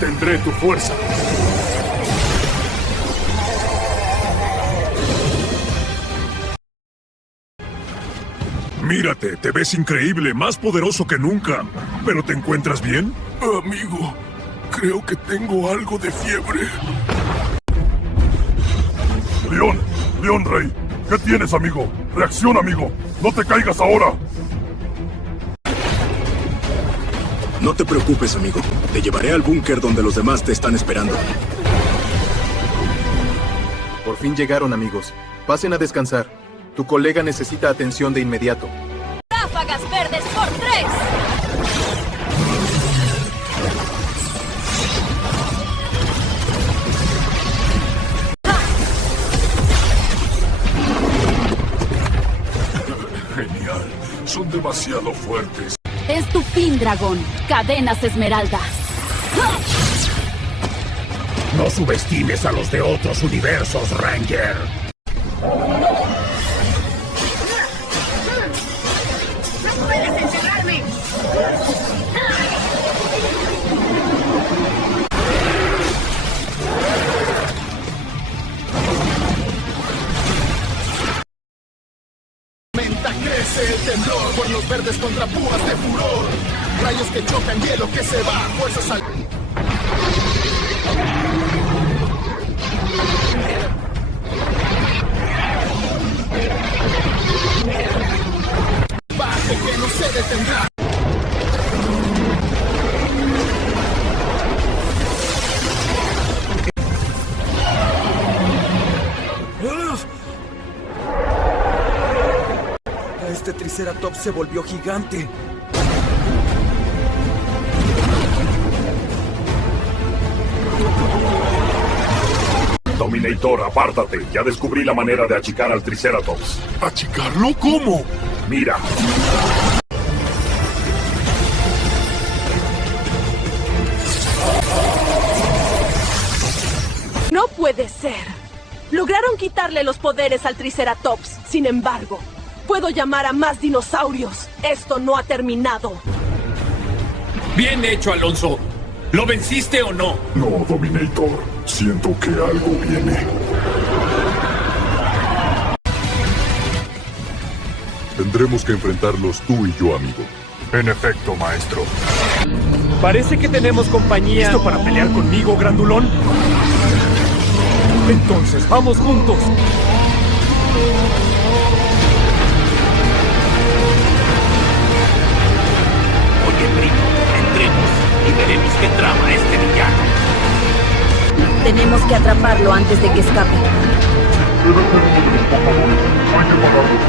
Tendré tu fuerza. Mírate, te ves increíble, más poderoso que nunca. ¿Pero te encuentras bien? Amigo, creo que tengo algo de fiebre. León Rey, ¿qué tienes, amigo? Reacciona, amigo. No te caigas ahora. No te preocupes, amigo. Te llevaré al búnker donde los demás te están esperando. Por fin llegaron, amigos. Pasen a descansar. Tu colega necesita atención de inmediato. ¡Ráfagas verdes por 3! Genial. Son demasiado fuertes. Es tu fin, dragón. Cadenas Esmeralda. No subestimes a los de otros universos, Ranger. ¡No puedes encerrarme! Crece el temblor, cuernos verdes contra púas de furor. Rayos que chocan, hielo que se va, fuerzas al... Baje que no se detendrá. Este Triceratops se volvió gigante. Dominator, apártate. Ya descubrí la manera de achicar al Triceratops. ¿Achicarlo? ¿Cómo? Mira. No puede ser. Lograron quitarle los poderes al Triceratops. Sin embargo, puedo llamar a más dinosaurios. Esto no ha terminado. Bien hecho, Alonso. ¿Lo venciste o no? No, Dominator. Siento que algo viene. Tendremos que enfrentarlos tú y yo, amigo. En efecto, maestro. Parece que tenemos compañía. ¿Listo para pelear conmigo, grandulón? Entonces, vamos juntos. Oye, primo, entremos y veremos qué trama este villano. Tenemos que atraparlo antes de que escape. Debe ser uno de los Pokémon. Hay que pararlo.